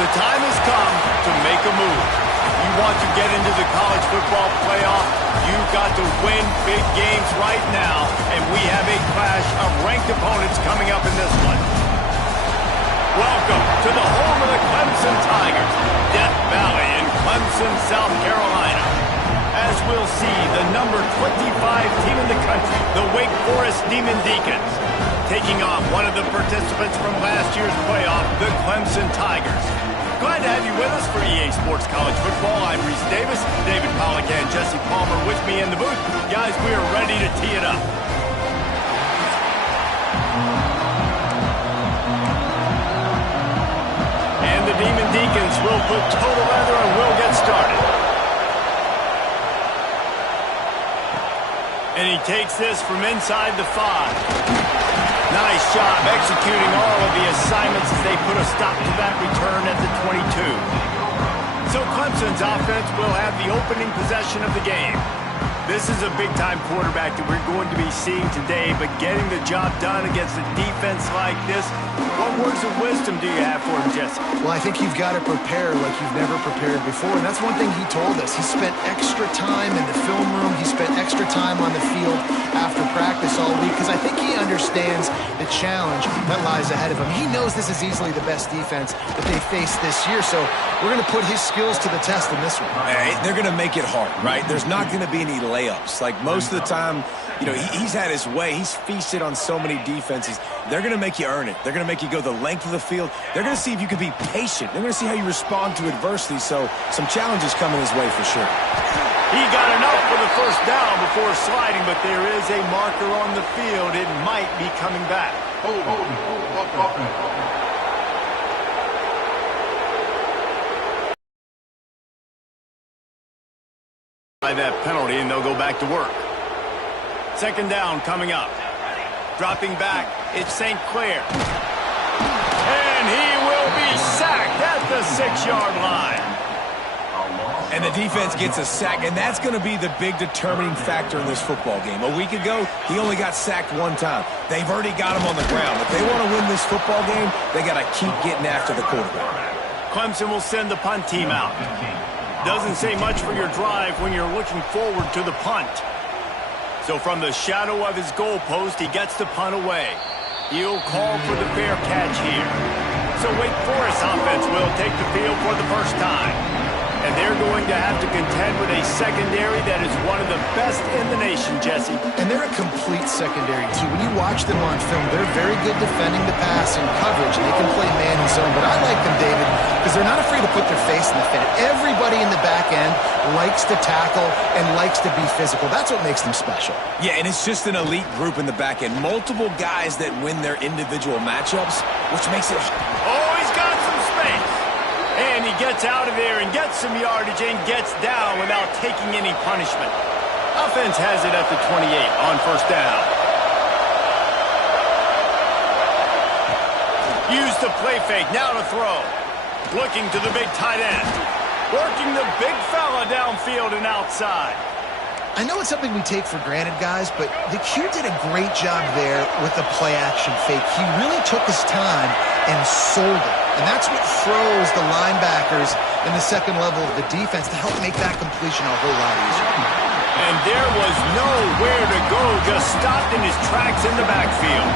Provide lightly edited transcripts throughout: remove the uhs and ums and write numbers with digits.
The time has come to make a move. You want to get into the college football playoff, you've got to win big games right now, and we have a clash of ranked opponents coming up in this one. Welcome to the home of the Clemson Tigers, Death Valley in Clemson, South Carolina. As we'll see, the number 25 team in the country, the Wake Forest Demon Deacons, taking on one of the participants from last year's playoff, the Clemson Tigers. Glad to have you with us for EA Sports College Football. I'm Reese Davis, David Pollack and Jesse Palmer with me in the booth. Guys, we are ready to tee it up. And the Demon Deacons will put total leather and we'll get started. And he takes this from inside the 5. Nice job executing all of the assignments as they put a stop to that return at the 22. So Clemson's offense will have the opening possession of the game. This is a big-time quarterback that we're going to be seeing today, but getting the job done against a defense like this, what words of wisdom do you have for him, Jesse? Well, I think you've got to prepare like you've never prepared before, and that's one thing he told us. He spent extra time in the film room. He spent extra time on the field after practice all week because I think he understands the challenge that lies ahead of him. He knows this is easily the best defense that they faced this year, so we're going to put his skills to the test in this one. Hey, they're going to make it hard, right? There's not going to be any layups. Like most of the time, you know, he's had his way. He's feasted on so many defenses. They're going to make you earn it. They're going to make you go the length of the field. They're going to see if you can be patient. They're going to see how you respond to adversity. So some challenges coming his way for sure. He got enough for the first down before sliding, but there is a marker on the field. It might be coming back. By that penalty, and they'll go back to work. Second down coming up. Dropping back, it's St. Clair. And he will be sacked at the 6-yard line. And the defense gets a sack, and that's going to be the big determining factor in this football game. A week ago, he only got sacked one time. They've already got him on the ground. If they want to win this football game, they got to keep getting after the quarterback. Clemson will send the punt team out. Doesn't say much for your drive when you're looking forward to the punt. So from the shadow of his goalpost, he gets the punt away. He'll call for the fair catch here. So Wake Forest offense will take the field for the first time. And they're going to have to contend with a secondary that is one of the best in the nation, Jesse. And they're a complete secondary, too. When you watch them on film, they're very good defending the pass and coverage, and they can play man and zone. But I like them, David, because they're not afraid to put their face in the fan. Everybody in the back end likes to tackle and likes to be physical. That's what makes them special. Yeah, and it's just an elite group in the back end. Multiple guys that win their individual matchups, which makes it... Oh, he's got some space. And he gets out of there and gets some yardage and gets down without taking any punishment. Offense has it at the 28 on first down. Use the play fake, now to throw. Looking to the big tight end. Working the big fella downfield and outside. I know it's something we take for granted, guys, but the Q did a great job there with the play-action fake. He really took his time and sold it. And that's what froze the linebackers in the second level of the defense to help make that completion a whole lot easier. And there was nowhere to go, just stopped in his tracks in the backfield.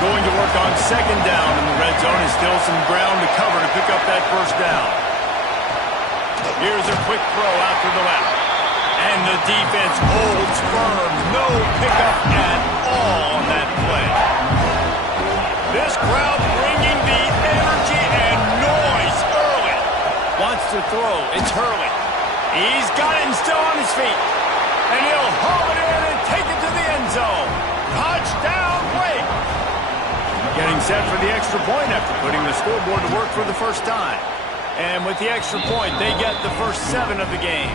Going to work on second down in the red zone. Is still some ground to cover to pick up that first down. Here's a quick throw out to the left. And the defense holds firm. No pickup at all on that play. This crowd bringing the energy and noise early. Wants to throw. It's Hurley. He's got it and still on his feet. And he'll haul it in and take it to the end zone. Touchdown, Wake. Getting set for the extra point after putting the scoreboard to work for the first time. And with the extra point, they get the first 7 of the game.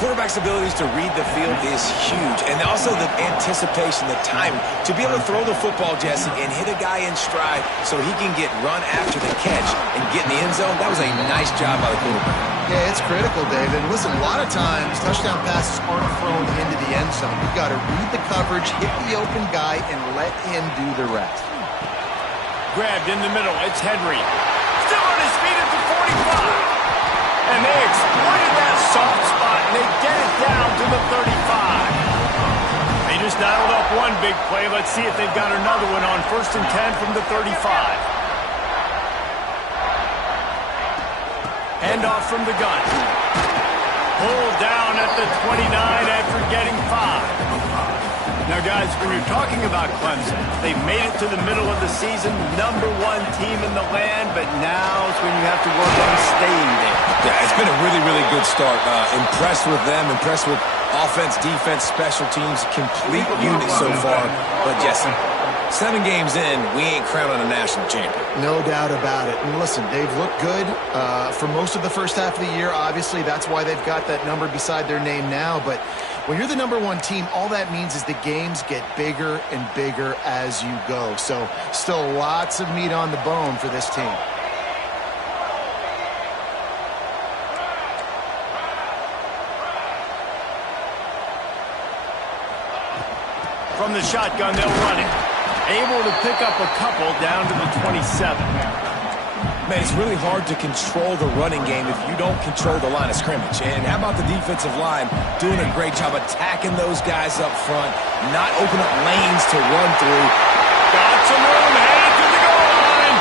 Quarterback's abilities to read the field is huge, and also the anticipation, the timing. To be able to throw the football, Jesse, and hit a guy in stride so he can get run after the catch and get in the end zone, that was a nice job by the quarterback. Yeah, it's critical, David. Listen, a lot of times, touchdown passes aren't thrown into the end zone. You've got to read the coverage, hit the open guy, and let him do the rest. Grabbed in the middle, it's Henry. Still on his feet at the 45. And they exploited that soft spot, and they get it down to the 35. They just dialed up one big play. Let's see if they've got another one on 1st and 10 from the 35. Hand off from the gun. Pulled down at the 29 after getting 5. Now, guys, when you're talking about Clemson, they've made it to the middle of the season, #1 team in the land, but now is when you have to work on staying there. Yeah, it's been a really, really good start. Impressed with them, impressed with offense, defense, special teams, complete unit so far. But, yes, 7 games in, we ain't crowning a national champion. No doubt about it. And listen, they've looked good for most of the first half of the year. Obviously, that's why they've got that number beside their name now. But when you're the #1 team, all that means is the games get bigger and bigger as you go. So still lots of meat on the bone for this team. From the shotgun, they'll run it. Able to pick up a couple down to the 27. Man, it's really hard to control the running game if you don't control the line of scrimmage. And how about the defensive line doing a great job attacking those guys up front, not opening up lanes to run through. Got some room, headed to the goal line.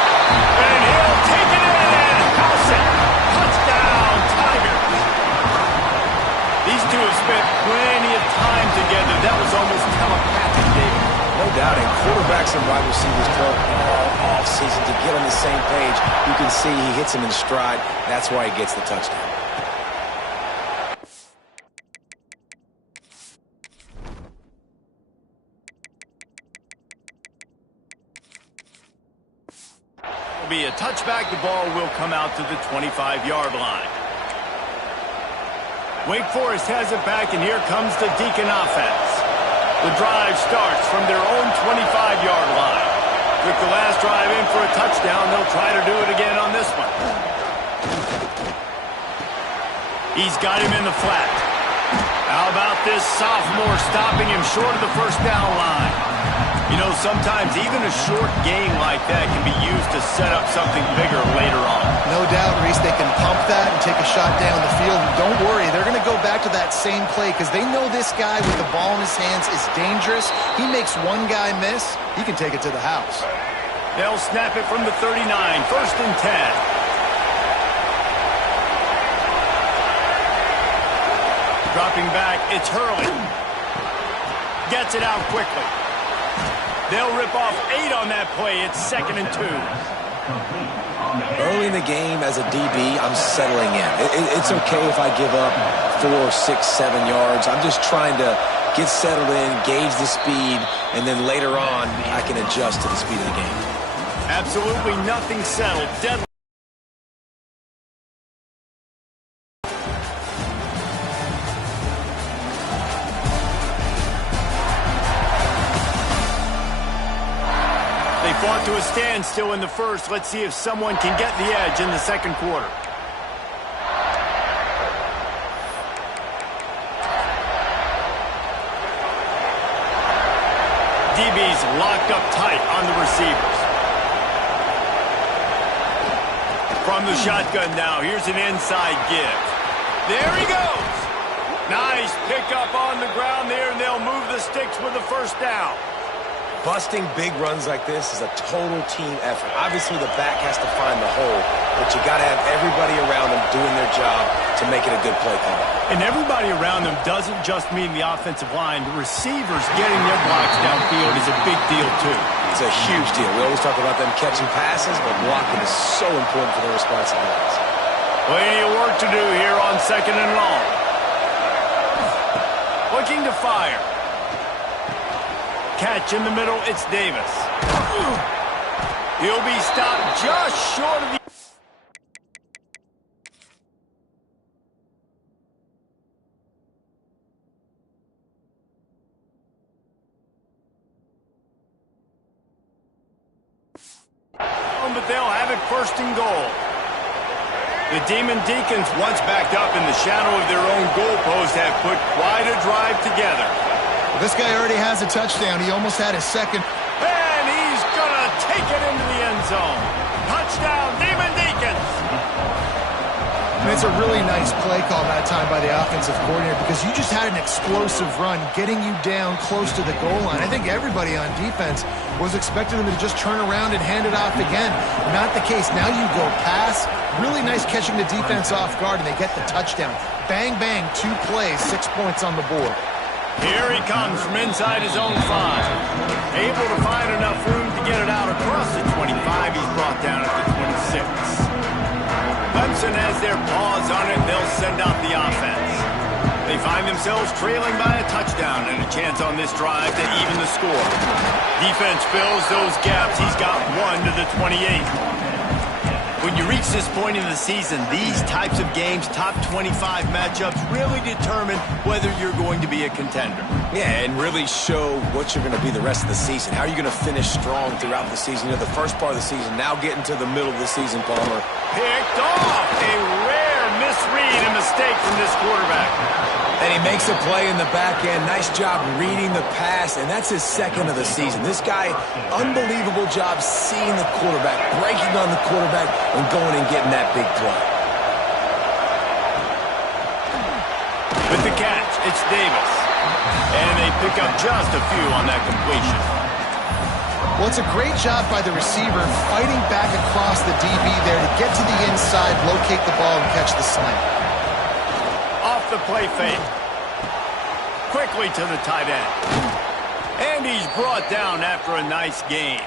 And he'll take it in and house it. Touchdown, Tigers. These two have spent plenty of time together. That was almost telepathic, David. No doubt, and quarterbacks and wide receivers work all offseason to get on the same page. You can see he hits him in stride. That's why he gets the touchdown. It'll be a touchback. The ball will come out to the 25-yard line. Wake Forest has it back, and here comes the Deacon offense. The drive starts from their own 25-yard line. Took the last drive in for a touchdown. They'll try to do it again on this one. He's got him in the flat. How about this sophomore stopping him short of the first down line? You know, sometimes even a short game like that can be used to set up something bigger later on. No doubt, Reese, they can pump that and take a shot down the field. And don't worry, they're going to go back to that same play because they know this guy with the ball in his hands is dangerous. He makes one guy miss, he can take it to the house. They'll snap it from the 39, 1st and 10. Dropping back, it's Hurley. Gets it out quickly. They'll rip off 8 on that play. It's 2nd and 2. Early in the game, as a DB, I'm settling in. It's okay if I give up 4, 6, 7 yards. I'm just trying to get settled in, gauge the speed, and then later on, I can adjust to the speed of the game. Absolutely nothing settled. Deadly. They fought to a standstill in the first. Let's see if someone can get the edge in the second quarter. DB's locked up tight on the receivers. From the shotgun now, here's an inside give. There he goes. Nice pickup on the ground there, and they'll move the sticks with the first down. Busting big runs like this is a total team effort. Obviously, the back has to find the hole, but you got to have everybody around them doing their job to make it a good play call. And everybody around them doesn't just mean the offensive line. The receivers getting their blocks downfield is a big deal, too. It's a huge deal. We always talk about them catching passes, but blocking is so important for their responsibilities. Plenty of work to do here on 2nd and long. Looking to fire. Catch in the middle, it's Davis. He'll be stopped just short of the... But they'll have it 1st and goal. The Demon Deacons, once backed up in the shadow of their own goalpost, have put quite a drive together. Well, this guy already has a touchdown. He almost had his second. And he's going to take it into the end zone. Touchdown, Demon Deacons. And it's a really nice play call that time by the offensive coordinator because you just had an explosive run getting you down close to the goal line. I think everybody on defense was expecting them to just turn around and hand it off again. Not the case. Now you go pass. Really nice catching the defense off guard, and they get the touchdown. Bang, bang, 2 plays, 6 points on the board. Here he comes from inside his own 5. Able to find enough room to get it out across the 25. He's brought down at the 26. Clemson has their paws on it. They'll send out the offense. They find themselves trailing by a touchdown and a chance on this drive to even the score. Defense fills those gaps. He's got 1 to the 28. When you reach this point in the season, these types of games, top 25 matchups, really determine whether you're going to be a contender. Yeah, and really show what you're going to be the rest of the season. How are you going to finish strong throughout the season? You know, the first part of the season, now getting to the middle of the season, Palmer. Picked off. A rare misread and mistake from this quarterback. And he makes a play in the back end. Nice job reading the pass, and that's his 2nd of the season. This guy, unbelievable job seeing the quarterback, breaking on the quarterback, and going and getting that big play. With the catch, it's Davis. And they pick up just a few on that completion. Well, it's a great job by the receiver fighting back across the DB there to get to the inside, locate the ball, and catch the slant. Off the play fake. Quickly to the tight end. And he's brought down after a nice gain.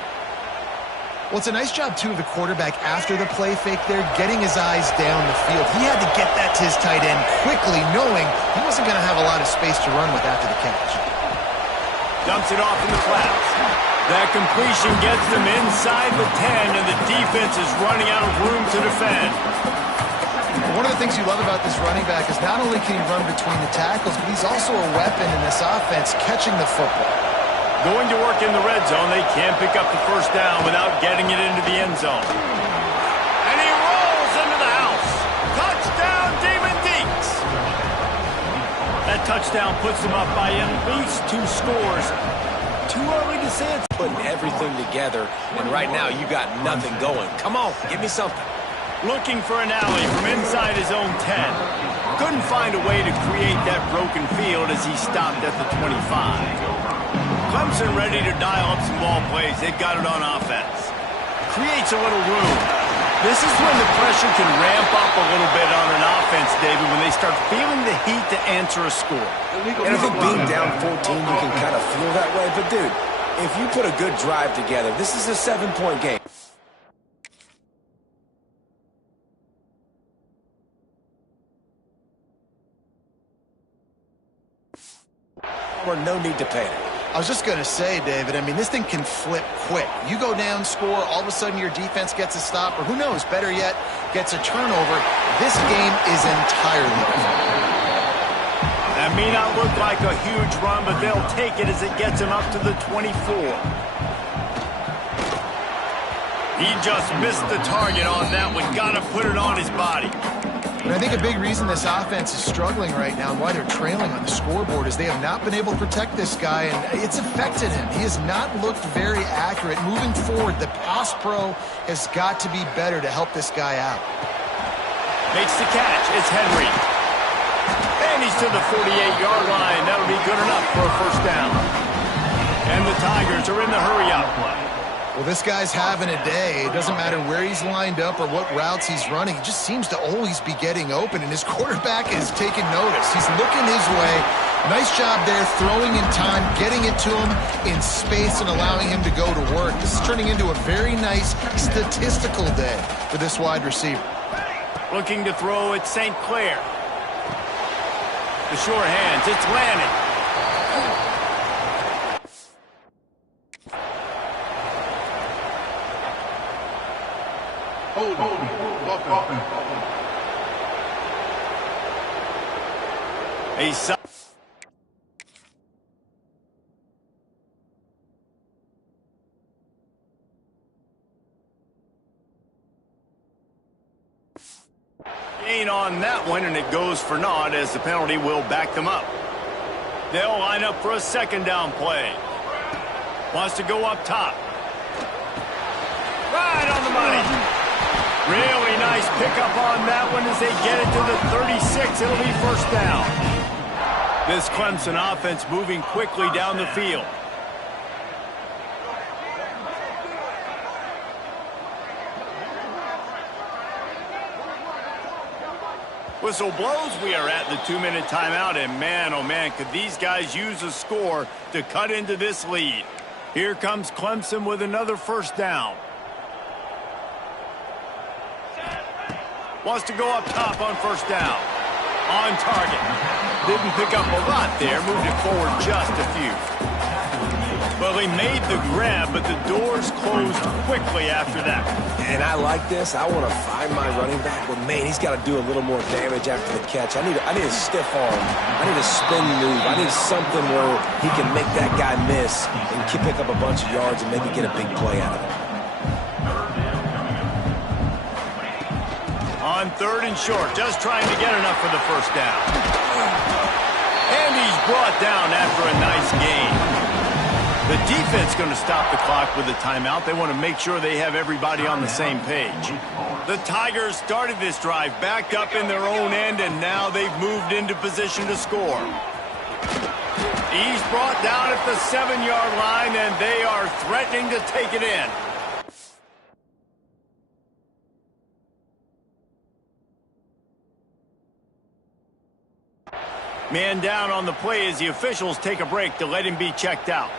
Well, it's a nice job, too, of the quarterback after the play fake there, getting his eyes down the field. He had to get that to his tight end quickly, knowing he wasn't going to have a lot of space to run with after the catch. Dumps it off in the flats. That completion gets them inside the 10, and the defense is running out of room to defend. One of the things you love about this running back is not only can he run between the tackles, but he's also a weapon in this offense catching the football. Going to work in the red zone, they can't pick up the first down without getting it into the end zone. And he rolls into the house. Touchdown, David Deeks. That touchdown puts them up by at least 2 scores. Too early to say it's putting everything together, and right now you got nothing going. Come on, give me something. Looking for an alley from inside his own 10. Couldn't find a way to create that broken field as he stopped at the 25. Clemson ready to dial up some ball plays. They've got it on offense. Creates a little room. This is when the pressure can ramp up a little bit on an offense, David, when they start feeling the heat to answer a score. And I think being down 14, you can kind of feel that way. But, dude, if you put a good drive together, this is a 7-point game. Or no need to panic. I was just going to say, David, I mean, this thing can flip quick. You go down, score, all of a sudden your defense gets a stop, or who knows, better yet, gets a turnover. This game is entirely different. That may not look like a huge run, but they'll take it as it gets him up to the 24. He just missed the target on that one. Got to put it on his body. And I think a big reason this offense is struggling right now and why they're trailing on the scoreboard is they have not been able to protect this guy, and it's affected him. He has not looked very accurate. Moving forward, the pass pro has got to be better to help this guy out. Makes the catch. It's Henry. And he's to the 48-yard line. That'll be good enough for a first down. And the Tigers are in the hurry-up play. Well, this guy's having a day. It doesn't matter where he's lined up or what routes he's running. He just seems to always be getting open, and his quarterback is taking notice. He's looking his way. Nice job there, throwing in time, getting it to him in space and allowing him to go to work. This is turning into a very nice statistical day for this wide receiver. Looking to throw at St. Clair. The short hands, it's Lanning. Gain on that one, and it goes for naught as the penalty will back them up. They'll line up for a second down play. Wants to go up top. Right on the money. Really nice Nice pickup on that one as they get it to the 36. It'll be first down. This Clemson offense moving quickly down the field. Whistle blows. We are at the 2-minute timeout, and man, oh man, could these guys use a score to cut into this lead. Here comes Clemson with another first down. Wants to go up top on first down. On target. Didn't pick up a lot there. Moved it forward just a few. Well, he made the grab, but the doors closed quickly after that. And I like this. I want to find my running back, but man, he's got to do a little more damage after the catch. I need a stiff arm. I need a spin move. I need something where he can make that guy miss and pick up a bunch of yards and maybe get a big play out of it. On 3rd and short, just trying to get enough for the first down. And he's brought down after a nice gain. The defense going to stop the clock with a timeout. They want to make sure they have everybody on the same page. The Tigers started this drive backed up in their own end, and now they've moved into position to score. He's brought down at the 7-yard line, and they are threatening to take it in. Man down on the play as the officials take a break to let him be checked out.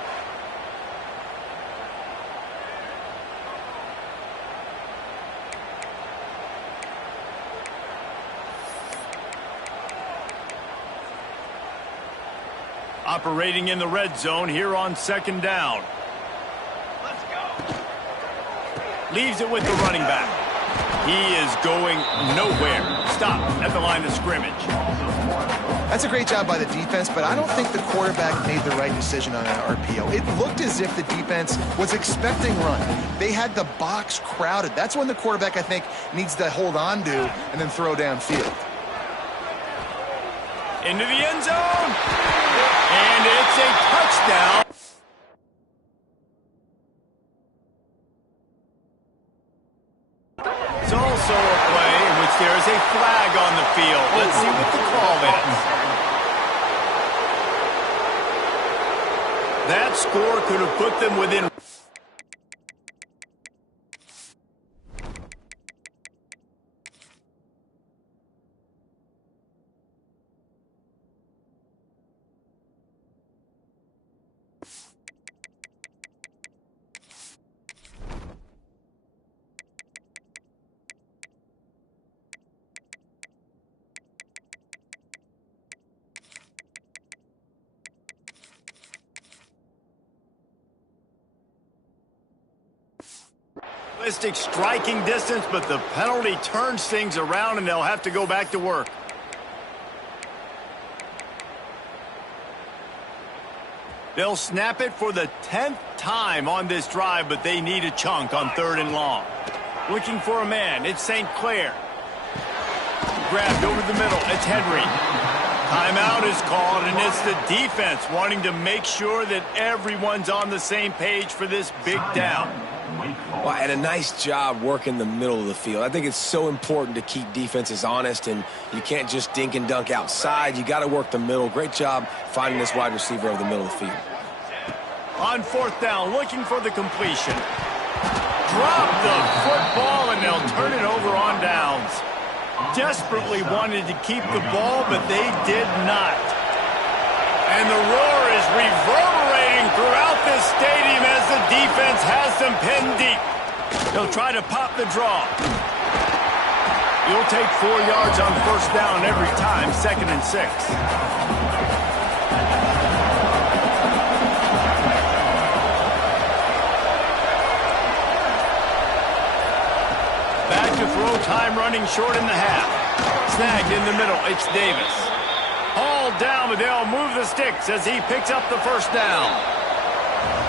Operating in the red zone here on 2nd down. Let's go. Leaves it with the running back. He is going nowhere. Stop at the line of scrimmage. That's a great job by the defense, but I don't think the quarterback made the right decision on that RPO. It looked as if the defense was expecting run. They had the box crowded. That's when the quarterback, I think, needs to hold on to and then throw downfield. Into the end zone. And it's a touchdown. It's also a play in which there is a flag on the field. Let's see what the call is. That score could have put them within. Striking distance, but the penalty turns things around and they'll have to go back to work. They'll snap it for the 10th time on this drive, but they need a chunk on 3rd and long. Looking for a man. It's St. Clair. Grabbed over the middle. It's Henry. Timeout is called, and it's the defense wanting to make sure that everyone's on the same page for this big down. Well, and a nice job working the middle of the field. I think it's so important to keep defenses honest, and you can't just dink and dunk outside. You got to work the middle. Great job finding this wide receiver over the middle of the field. On 4th down, looking for the completion. Drop the football, and they'll turn it over on downs. Desperately wanted to keep the ball, but they did not. And the roar is reverberating throughout this stadium as the defense has them pinned deep. They'll try to pop the draw. You'll take 4 yards on 1st down every time, 2nd and 6. Back to throw time, running short in the half. Snagged in the middle, it's Davis. Hauled down, but they'll move the sticks as he picks up the 1st down.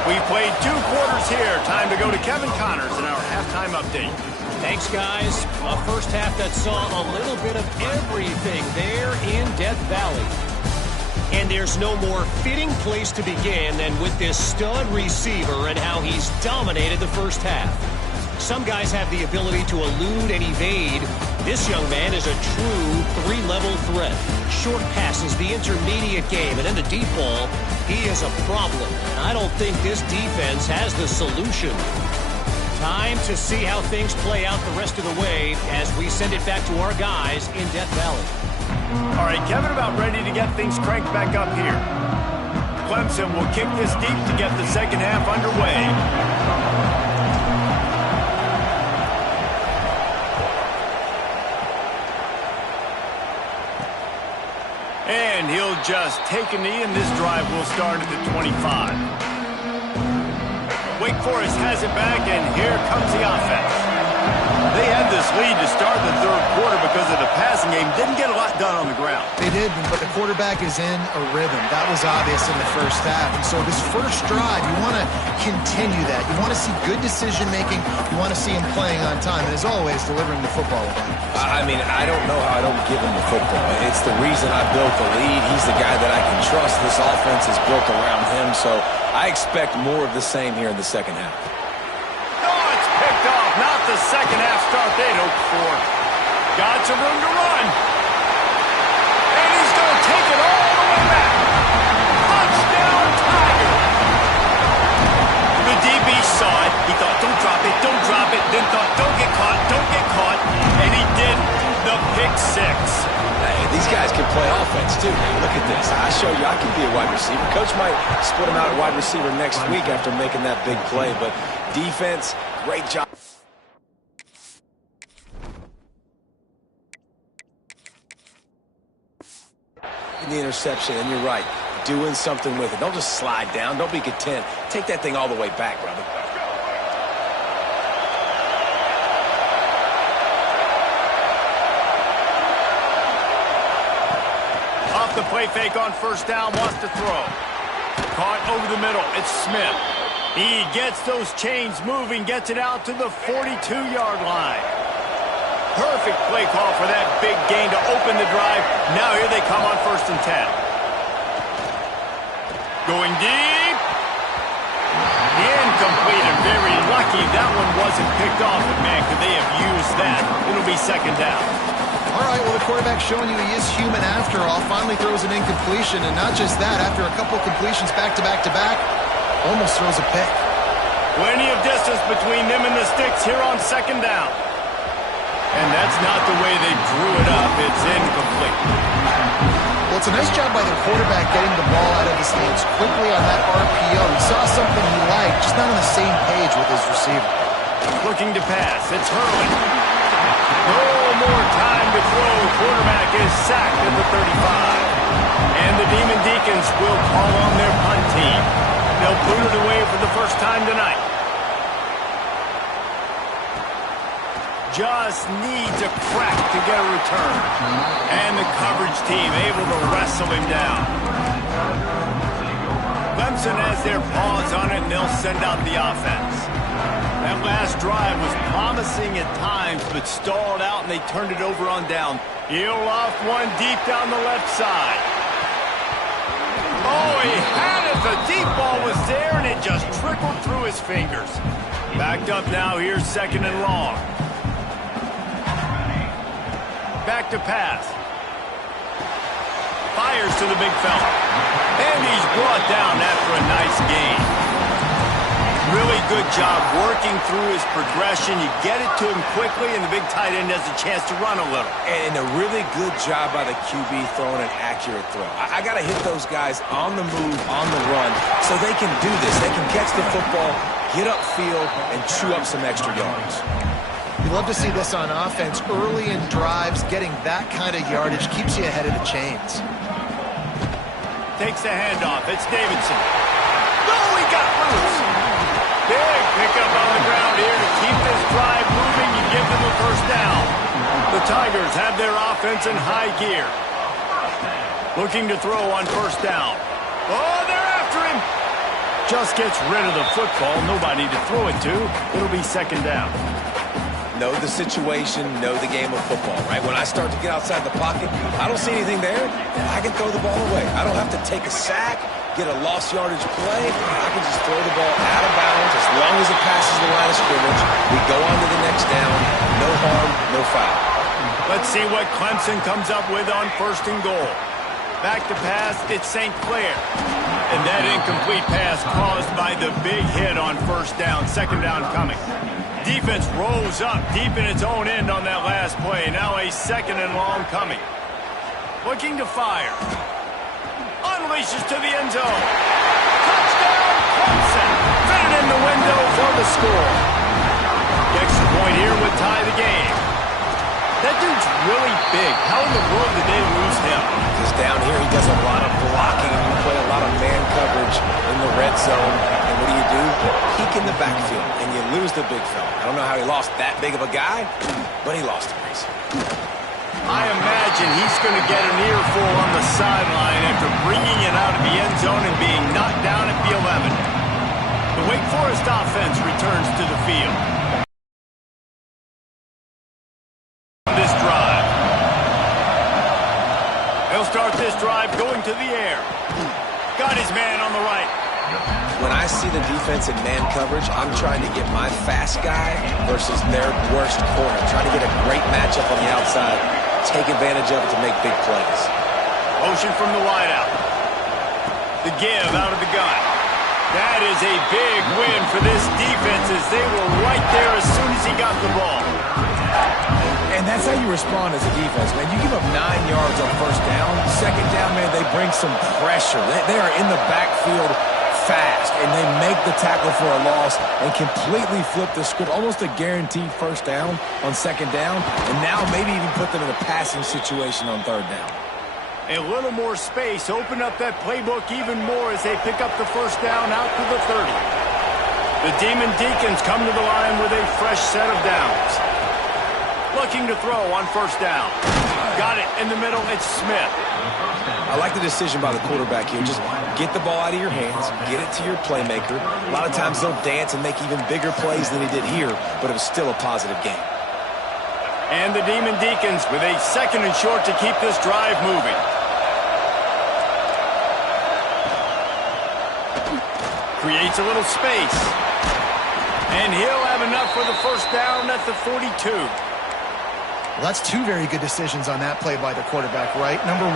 We played 2 quarters here. Time to go to Kevin Connors in our halftime update. Thanks, guys. A first half that saw a little bit of everything there in Death Valley. And there's no more fitting place to begin than with this stud receiver and how he's dominated the first half. Some guys have the ability to elude and evade. This young man is a true three-level threat. Short passes, the intermediate game, and then the deep ball. He is a problem. I don't think this defense has the solution. Time to see how things play out the rest of the way as we send it back to our guys in Death Valley. All right, Kevin about ready to get things cranked back up here. Clemson will kick this deep to get the second half underway. And he'll just take a knee, and this drive will start at the 25. Wake Forest has it back, and here comes the offense. They had this lead to start the third quarter because of the passing game. Didn't get a lot done on the ground. They did, but the quarterback is in a rhythm. That was obvious in the first half. And so this first drive, you want to continue that. You want to see good decision-making. You want to see him playing on time. And as always, delivering the football with him. I mean, I don't know how I don't give him the football. It's the reason I built the lead. He's the guy that I can trust. This offense is built around him. So I expect more of the same here in the second half. Not the second half start they'd hoped for. Got some room to run. And he's going to take it all the way back. Touchdown, Tiger. The DB saw it. He thought, don't drop it, don't drop it. Then thought, don't get caught, don't get caught. And he did the pick six. Hey, these guys can play offense, too. Hey, look at this. I showed you I can be a wide receiver. Coach might split him out at wide receiver next week after making that big play. But defense, great job. The interception, and you're right, doing something with it. Don't just slide down. Don't be content. Take that thing all the way back, brother. Off the play fake on first down, wants to throw. Caught over the middle. It's Smith. He gets those chains moving, gets it out to the 42-yard line. Perfect play call for that big gain to open the drive. Now here they come on 1st and 10. Going deep. Incomplete, and very lucky that one wasn't picked off. But man, could they have used that? It'll be second down. All right, well, the quarterback's showing you he is human after all. Finally throws an incompletion, and not just that, after a couple completions back-to-back-to-back, almost throws a pick. Plenty of distance between them and the sticks here on second down. And that's not the way they drew it up. It's incomplete. Well, it's a nice job by the quarterback getting the ball out of his hands quickly on that RPO. He saw something he liked, just not on the same page with his receiver. Looking to pass. It's Hurley. No more time to throw. Quarterback is sacked at the 35. And the Demon Deacons will call on their punt team. They'll put it away for the first time tonight. Just needs a crack to get a return. And the coverage team able to wrestle him down. Clemson has their paws on it, and they'll send out the offense. That last drive was promising at times, but stalled out, and they turned it over on down. He'll off one deep down the left side. Oh, he had it. The deep ball was there, and it just trickled through his fingers. Backed up now. Here's 2nd and long. Back to pass. Fires to the big fella. And he's brought down after a nice gain. Really good job working through his progression. You get it to him quickly, and the big tight end has a chance to run a little. And a really good job by the QB throwing an accurate throw. I got to hit those guys on the move, on the run, so they can do this. They can catch the football, get upfield, and chew up some extra yards. You love to see this on offense. Early in drives, getting that kind of yardage keeps you ahead of the chains. Takes the handoff. It's Davidson. No, he got loose. Big pickup on the ground here to keep this drive moving. You give them a first down. The Tigers have their offense in high gear. Looking to throw on first down. Oh, they're after him. Just gets rid of the football. Nobody to throw it to. It'll be second down. Know the situation, know the game of football, right? When I start to get outside the pocket, I don't see anything there, I can throw the ball away. I don't have to take a sack. get a lost yardage play, I can just throw the ball out of bounds as long as it passes the line of scrimmage. We go on to the next down. No harm, no foul. Let's see what Clemson comes up with on 1st and goal. Back to pass, it's St. Clair. And that incomplete pass caused by the big hit on 1st down. 2nd down coming. Defense rolls up deep in its own end on that last play. Now a 2nd and long coming. Looking to fire. Unleashes to the end zone. Touchdown, Clemson. Fit it in the window for the score. The extra point here would tie the game. That dude's really big. How in the world did they lose him? Because down here he does a lot of blocking. You play a lot of man coverage in the red zone. And what do? Peek in the backfield, and you lose the big fella. I don't know how he lost that big of a guy, but he lost him. I imagine he's going to get an earful on the sideline after bringing it out of the end zone and being knocked down at the 11. The Wake Forest offense returns to the field. This drive. He'll start this drive going to the air. Got his man on the right. When I see the defense in man coverage, I'm trying to get my fast guy versus their worst corner. Trying to get a great matchup on the outside, take advantage of it to make big plays. Motion from the wideout. The give out of the gun. That is a big win for this defense as they were right there as soon as he got the ball. And that's how you respond as a defense, man. You give up 9 yards on 1st down. 2nd down, man, they bring some pressure. They are in the backfield fast, and they make the tackle for a loss and completely flip the script. Almost a guaranteed 1st down on 2nd down, and now maybe even put them in a passing situation on 3rd down. A little more space, open up that playbook even more as they pick up the 1st down out to the 30. The Demon Deacons come to the line with a fresh set of downs. Looking to throw on 1st down. Got it in the middle, it's Smith. I like the decision by the quarterback here. Just get the ball out of your hands, get it to your playmaker. A lot of times they'll dance and make even bigger plays than he did here, but it was still a positive game. And the Demon Deacons with a 2nd and short to keep this drive moving. Creates a little space. And he'll have enough for the 1st down at the 42. Well, that's 2 very good decisions on that play by the quarterback, right? Number 1,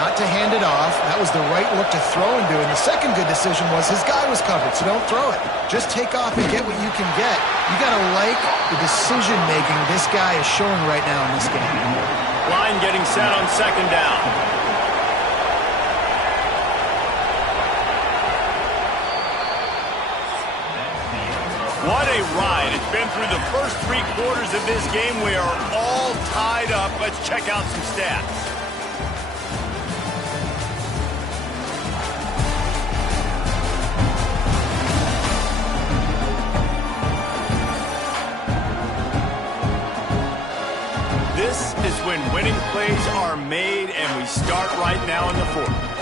not to hand it off. That was the right look to throw into. And the second good decision was his guy was covered, so don't throw it. Just take off and get what you can get. You got to like the decision-making this guy is showing right now in this game. Line getting set on 2nd down. What a ride. It's been through the first 3 quarters of this game. We are all tied up. Let's check out some stats. This is when winning plays are made, and we start right now in the 4th.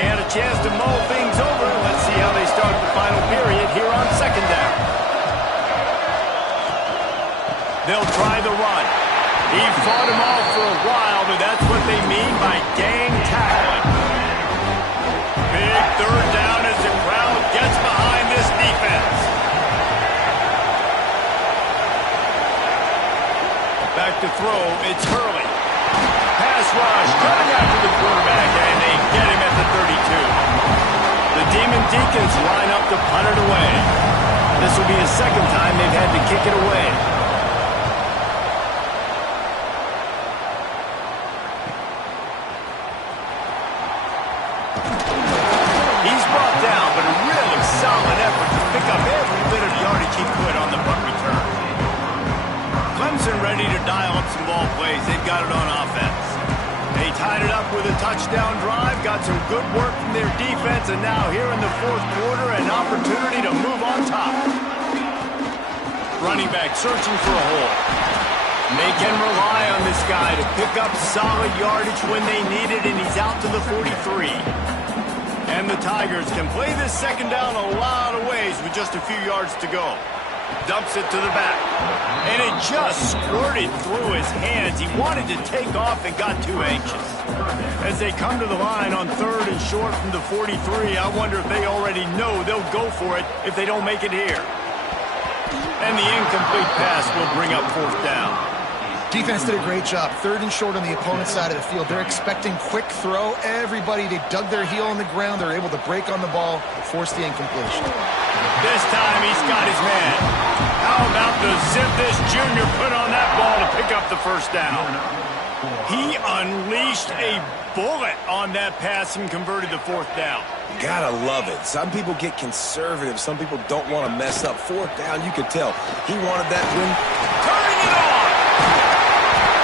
And a chance to mull things over. Let's see how they start the final period here on 2nd down. They'll try the run. He fought him off for a while, but that's what they mean by gang tackling. Big 3rd down as the crowd gets behind this defense. Back to throw, it's Hurley. Pass rush, coming after the quarterback, and they get him at the 32. The Demon Deacons line up to punt it away. This will be the 2nd time they've had to kick it away. He's brought down, but a really solid effort to pick up every bit of yardage he could on the punt return. Clemson ready to dial up some ball plays. They've got it on offense. They tied it up with a touchdown drive, got some good work from their defense, and now here in the 4th quarter, an opportunity to move on top. Running back searching for a hole. They can rely on this guy to pick up solid yardage when they need it, and he's out to the 43. And the Tigers can play this 2nd down a lot of ways with just a few yards to go. Dumps it to the back. And it just squirted through his hands. He wanted to take off and got too anxious. As they come to the line on 3rd and short from the 43, I wonder if they already know they'll go for it if they don't make it here. And the incomplete pass will bring up 4th down. Defense did a great job. 3rd and short on the opponent's side of the field. They're expecting quick throw. Everybody, they dug their heel on the ground. They're able to break on the ball, force the incompletion. This time he's got his man. How about the zip this junior put on that ball to pick up the 1st down? He unleashed a bullet on that pass and converted the 4th down. Gotta love it. Some people get conservative. Some people don't want to mess up. 4th down, you could tell. He wanted that win. Turning it on!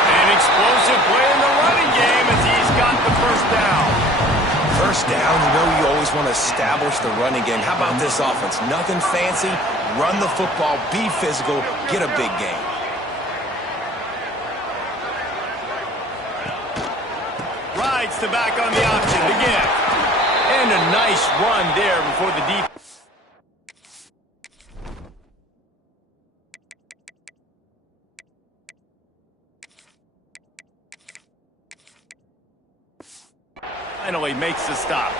An explosive play in the running game as he's got the 1st down. 1st down, you know you always want to establish the running game. How about this offense? Nothing fancy. Run the football, be physical, get a big gain. Rides the back on the option again. And a nice run there before the defense. Finally makes the stop.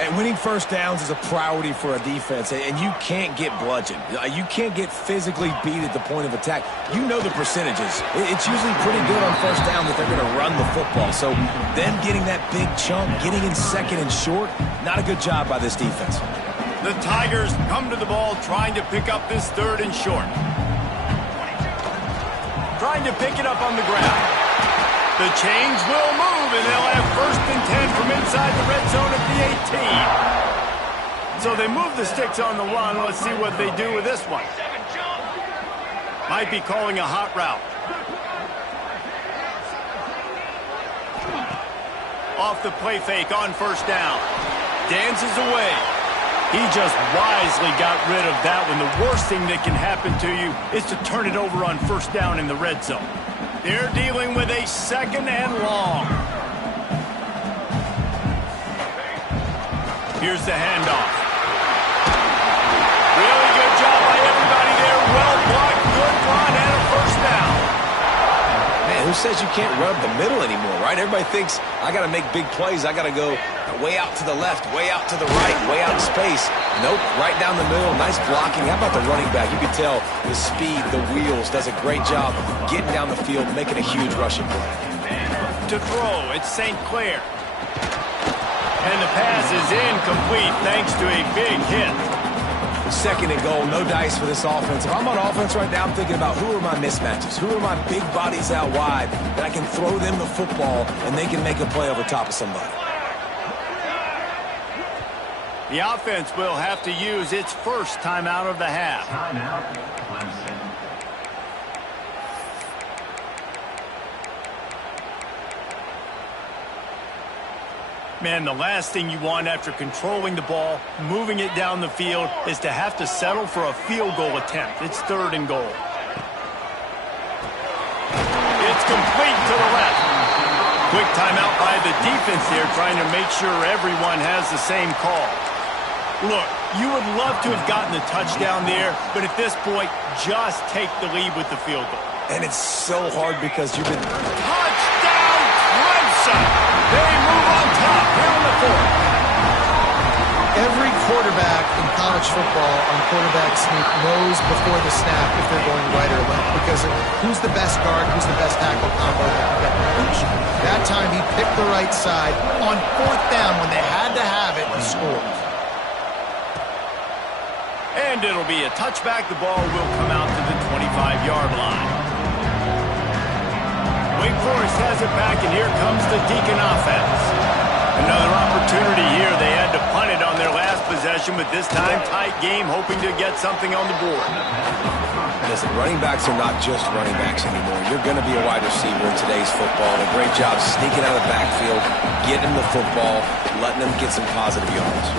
And winning 1st downs is a priority for a defense, and you can't get bludgeoned. You can't get physically beat at the point of attack. You know the percentages. It's usually pretty good on 1st down that they're going to run the football. So them getting that big chunk, getting in 2nd and short, not a good job by this defense. The Tigers come to the ball trying to pick up this 3rd and short. Trying to pick it up on the ground. The chains will move, and they'll have 1st and 10 from inside the red zone at the 18. So they move the sticks on the run. Let's see what they do with this one. Might be calling a hot route. Off the play fake on 1st down. Dances away. He just wisely got rid of that one. The worst thing that can happen to you is to turn it over on 1st down in the red zone. They're dealing with a 2nd and long. Here's the handoff. Really good job by everybody there. Well blocked, good run, and a 1st down. Man, who says you can't run the middle anymore, right? Everybody thinks, I got to make big plays. I got to go way out to the left, way out to the right, way out in space. Nope, right down the middle. Nice blocking. How about the running back? You can tell the speed, the wheels, does a great job getting down the field, making a huge rushing play. To throw, it's St. Clair. And the pass is incomplete thanks to a big hit. 2nd and goal, no dice for this offense. If I'm on offense right now, I'm thinking about who are my mismatches? Who are my big bodies out wide that I can throw them the football and they can make a play over top of somebody? The offense will have to use its 1st timeout of the half. Man, the last thing you want after controlling the ball, moving it down the field, is to have to settle for a field goal attempt. It's 3rd and goal. It's complete to the left. Quick timeout by the defense there, trying to make sure everyone has the same call. Look, you would love to have gotten the touchdown there, but at this point, just take the lead with the field goal. And it's so hard because you've been... Touchdown, Clemson! They move on top here in the 4th. Every quarterback in college football on quarterback sneak knows before the snap if they're going right or left because of who's the best guard, who's the best tackle combo that can get the push. That time he picked the right side on 4th down when they had to have it and scored. And it'll be a touchback. The ball will come out to the 25-yard line. Wake Forest has it back, and here comes the Deacon offense. Another opportunity here. They had to punt it on their last possession, but this time tight game, hoping to get something on the board. Listen, running backs are not just running backs anymore. You're going to be a wide receiver in today's football. A great job sneaking out of the backfield, getting the football, letting them get some positive yards.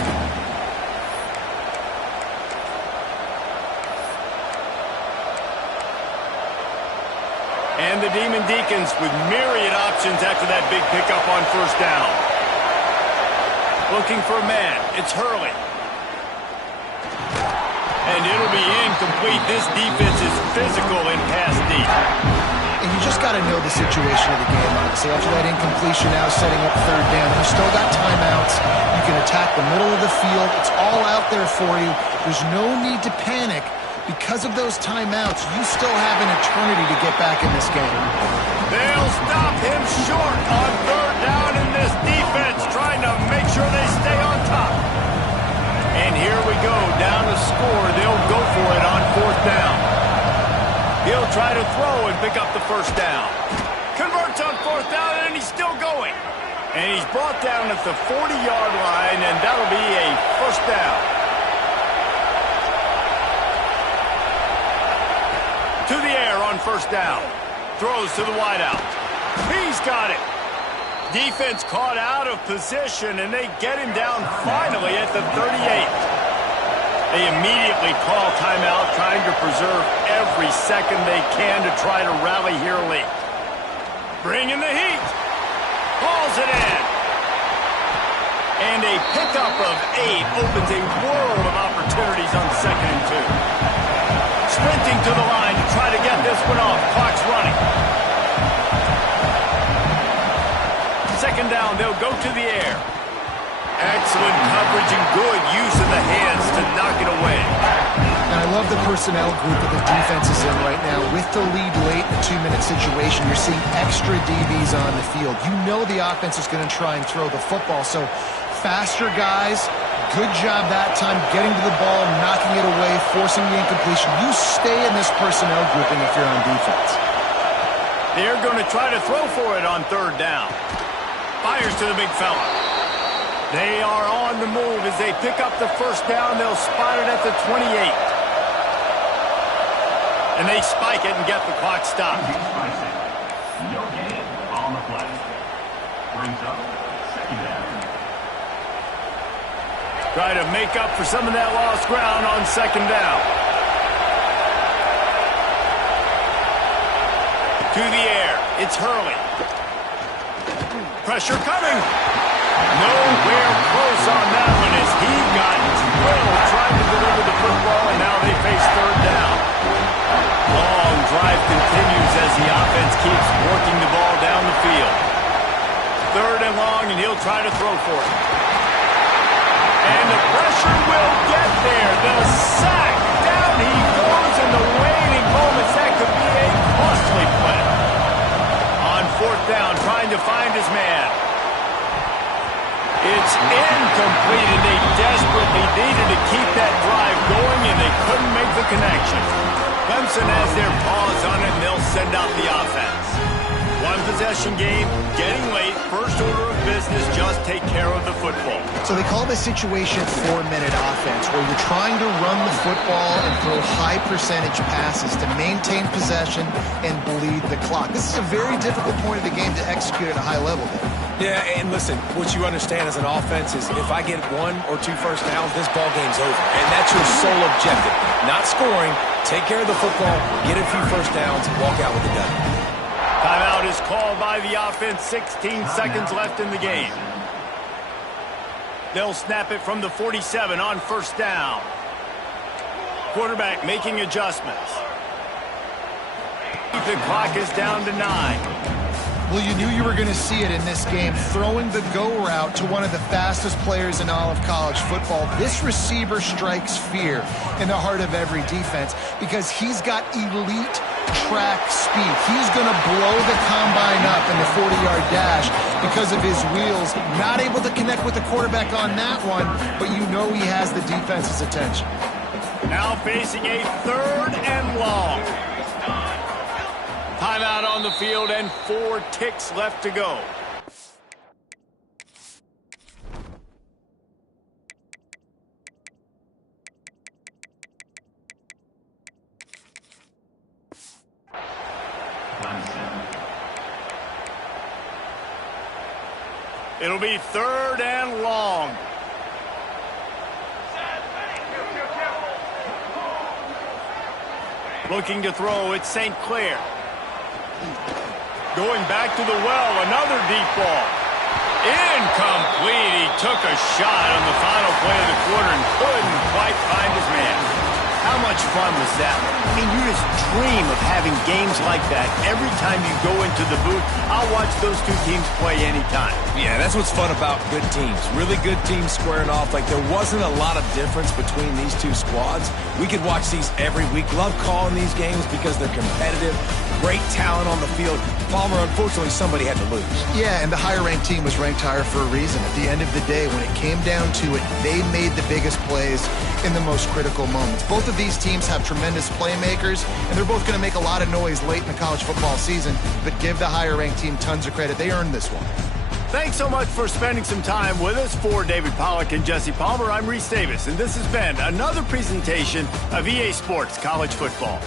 And the Demon Deacons with myriad options after that big pickup on 1st down. Looking for a man. It's Hurley. And it'll be incomplete. This defense is physical and pass deep. And you just got to know the situation of the game, obviously. After that incompletion, now setting up third down. You still got timeouts. You can attack the middle of the field. It's all out there for you. There's no need to panic. Because of those timeouts, you still have an eternity to get back in this game. They'll stop him short on third down in this defense, trying to make sure they stay on top. And here we go, down to score. They'll go for it on fourth down. He'll try to throw and pick up the first down. Converts on fourth down, and he's still going. And he's brought down at the 40-yard line, and that'll be a first down. To the air on first down. Throws to the wideout. He's got it. Defense caught out of position, and they get him down finally at the 38. They immediately call timeout, trying to preserve every second they can to try to rally here late. Bringing the heat. Hauls it in. And a pickup of 8 opens a world of opportunities on 2nd and 2. Sprinting to the line to try to get this one off. Clock's running. Second down, they'll go to the air. Excellent coverage and good use of the hands to knock it away. And I love the personnel group that the defense is in right now. With the lead late in the 2-minute situation, you're seeing extra DBs on the field. You know the offense is going to try and throw the football, so faster guys. Good job that time getting to the ball, knocking it away, forcing the incompletion. You stay in this personnel grouping if you're on defense. They're going to try to throw for it on third down. Fires to the big fella. They are on the move as they pick up the first down. They'll spot it at the 28. And they spike it and get the clock stopped. No gain on the play. Brings up second down. Try to make up for some of that lost ground on second down. To the air. It's Hurley. Pressure coming. Nowhere close on that one as he got drilled trying to deliver the football, and now they face third down. Long drive continues as the offense keeps working the ball down the field. Third and long, and he'll try to throw for it. And the pressure will get there. The sack. Down he goes in the waning moments. That could be a costly play. On fourth down, trying to find his man. It's incomplete, and they desperately needed to keep that drive going, and they couldn't make the connection. Clemson has their paws on it, and they'll send out the offense. One possession game, getting late, first order of business, just take care of the football. So they call this situation 4-minute offense, where you're trying to run the football and throw high percentage passes to maintain possession and bleed the clock. This is a very difficult point of the game to execute at a high level. Yeah, and listen, what you understand as an offense is if I get 1 or 2 first downs, this ball game's over. And that's your sole objective. Not scoring, take care of the football, get a few first downs, walk out with the dub. Timeout is called by the offense. 16 seconds left in the game. They'll snap it from the 47 on first down. Quarterback making adjustments. The clock is down to 9. Well, you knew you were going to see it in this game, throwing the go route to one of the fastest players in all of college football. This receiver strikes fear in the heart of every defense because he's got elite track speed. He's going to blow the combine up in the 40-yard dash because of his wheels. Not able to connect with the quarterback on that one, but you know he has the defense's attention. Now facing a third and long. Timeout on the field and 4 ticks left to go. It'll be third and long. Looking to throw, it's St. Clair. Going back to the well, another deep ball. Incomplete. He took a shot on the final play of the quarter and couldn't quite find his man. How much fun was that? I mean, you just dream of having games like that every time you go into the booth. I'll watch those two teams play anytime. Yeah, that's what's fun about good teams. Really good teams squaring off. Like, there wasn't a lot of difference between these two squads. We could watch these every week. Love calling these games because they're competitive. Great talent on the field. Palmer, unfortunately, somebody had to lose. Yeah, and the higher-ranked team was ranked higher for a reason. At the end of the day, when it came down to it, they made the biggest plays in the most critical moments. Both of these teams have tremendous playmakers, and they're both going to make a lot of noise late in the college football season, but give the higher-ranked team tons of credit. They earned this one. Thanks so much for spending some time with us. For David Pollack and Jesse Palmer, I'm Reese Davis, and this has been another presentation of EA Sports College Football.